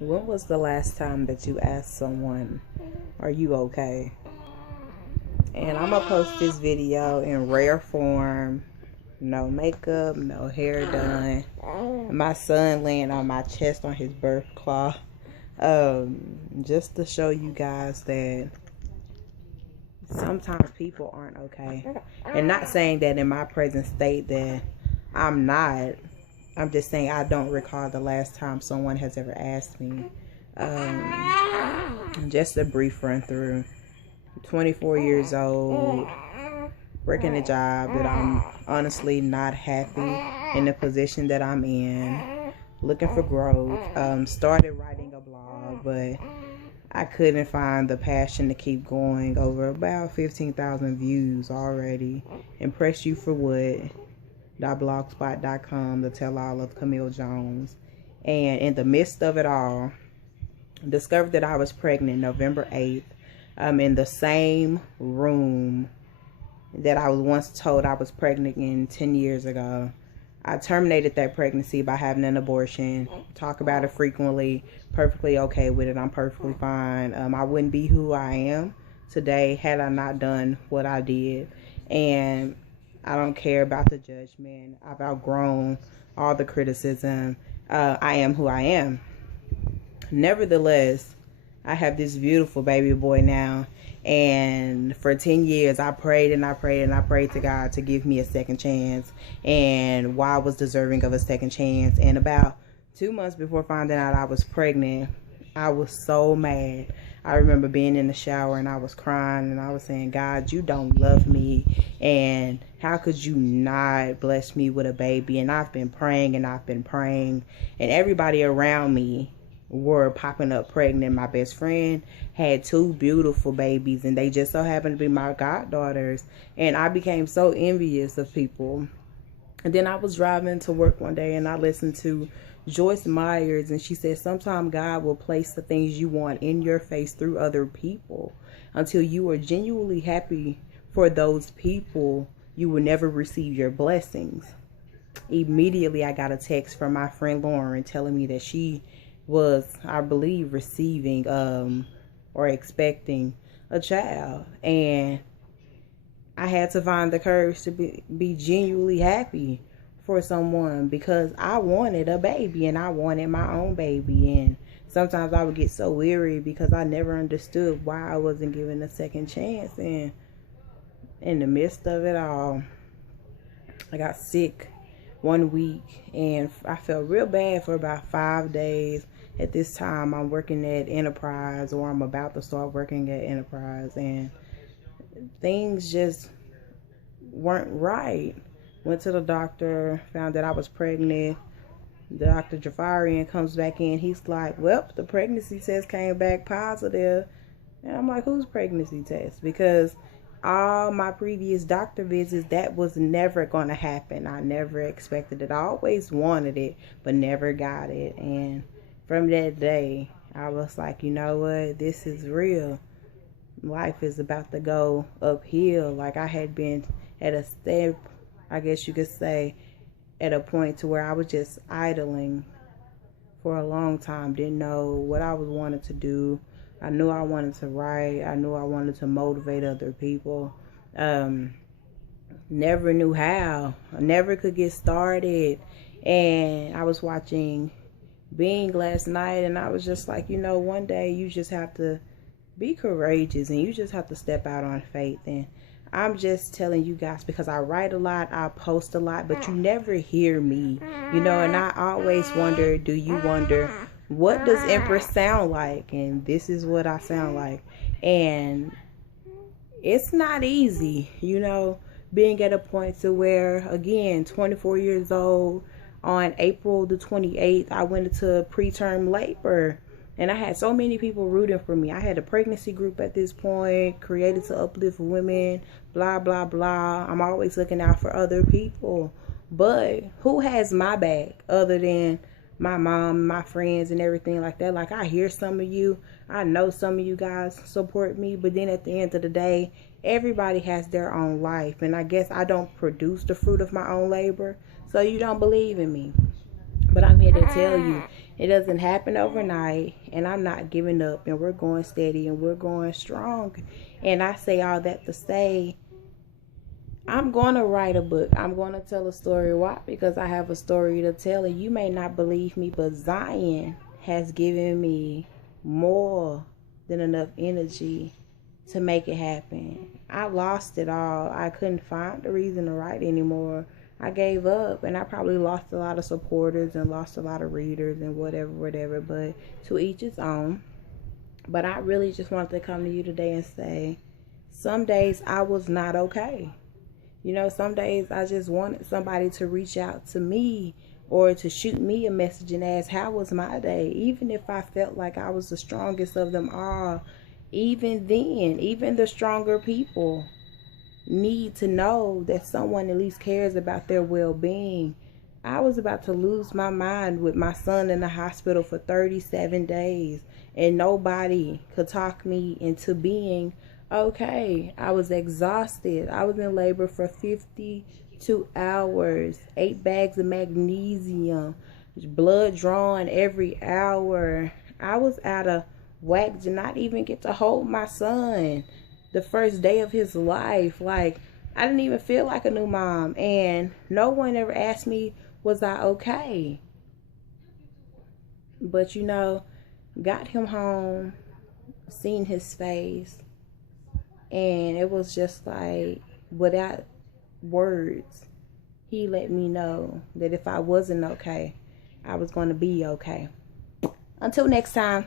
When was the last time that you asked someone, are you okay? And I'm gonna post this video in rare form. No makeup, no hair done. My son laying on my chest on his birth cloth. Just to show you guys that sometimes people aren't okay. And not saying that in my present state that I'm not. I'm just saying I don't recall the last time someone has ever asked me. Just a brief run through. 24 years old, working a job that I'm honestly not happy in the position that I'm in, looking for growth. Started writing a blog, but I couldn't find the passion to keep going. Over about 15,000 views already. Impress You For What? .blogspot.com, the tell-all of Camille Jones. And in the midst of it all, discovered that I was pregnant November 8th. In the same room that I was once told I was pregnant in 10 years ago. I terminated that pregnancy by having an abortion. Talk about it frequently. Perfectly okay with it. I'm perfectly fine. I wouldn't be who I am today had I not done what I did. And I don't care about the judgment. I've outgrown all the criticism. I am who I am. Nevertheless, I have this beautiful baby boy now. And for 10 years, I prayed and I prayed and I prayed to God to give me a second chance. And why I was deserving of a second chance. And about 2 months before finding out I was pregnant, I was so mad. I remember being in the shower and I was crying and I was saying, God, you don't love me. And how could you not bless me with a baby? And I've been praying and I've been praying. And everybody around me were popping up pregnant. My best friend had 2 beautiful babies and they just so happened to be my goddaughters. And I became so envious of people. And then I was driving to work one day and I listened to Joyce Myers, and she said sometimes God will place the things you want in your face through other people. Until you are genuinely happy for those people, you will never receive your blessings. Immediately I got a text from my friend Lauren telling me that she was, I believe, receiving or expecting a child. And I had to find the courage to be genuinely happy for someone, because I wanted a baby and I wanted my own baby. And sometimes I would get so weary because I never understood why I wasn't given a second chance. And in the midst of it all, I got sick 1 week and I felt real bad for about 5 days. At this time, I'm working at Enterprise, or I'm about to start working at Enterprise, and things just weren't right. Went to the doctor, found that I was pregnant. Dr. Jafarian comes back in. He's like, well, the pregnancy test came back positive. And I'm like, whose pregnancy test? Because all my previous doctor visits, that was never going to happen. I never expected it. I always wanted it, but never got it. And from that day, I was like, you know what? This is real. Life is about to go uphill. Like, I had been at a step, I guess you could say, at a point to where I was just idling for a long time. Didn't know what I was wanted to do. I knew I wanted to write. I knew I wanted to motivate other people. Never knew how. I never could get started. And I was watching Being last night, and I was just like, you know, one day you just have to be courageous and you just have to step out on faith. And I'm just telling you guys, because I write a lot, I post a lot, but you never hear me, you know. And I always wonder, do you wonder, what does Empress sound like? And this is what I sound like. And it's not easy, you know, being at a point to where, again, 24 years old, on April the 28th, I went into preterm labor. And I had so many people rooting for me. I had a pregnancy group at this point, created to uplift women, blah, blah, blah. I'm always looking out for other people. But who has my back other than my mom, my friends, and everything like that? Like, I hear some of you. I know some of you guys support me. But then at the end of the day, everybody has their own life. And I guess I don't produce the fruit of my own labor. So you don't believe in me. But I'm here to tell you, It doesn't happen overnight, and I'm not giving up, and we're going steady, and we're going strong. And I say all that to say, I'm going to write a book. I'm going to tell a story. Why? Because I have a story to tell, and you may not believe me, but Zion has given me more than enough energy to make it happen. I lost it all. I couldn't find the reason to write anymore. I gave up, and I probably lost a lot of supporters and lost a lot of readers and whatever, but to each his own. But I really just wanted to come to you today and say, some days I was not okay. You know, some days I just wanted somebody to reach out to me or to shoot me a message and ask, how was my day? Even if I felt like I was the strongest of them all, even then, even the stronger people need to know that someone at least cares about their well-being. I was about to lose my mind with my son in the hospital for 37 days, and nobody could talk me into being okay. I was exhausted. I was in labor for 52 hours, 8 bags of magnesium, blood drawn every hour. I was out of whack to not even get to hold my son the first day of his life. Like, I didn't even feel like a new mom, and no one ever asked me, was I okay? But you know, got him home, seen his face, and it was just like, without words, he let me know that if I wasn't okay, I was going to be okay. Until next time.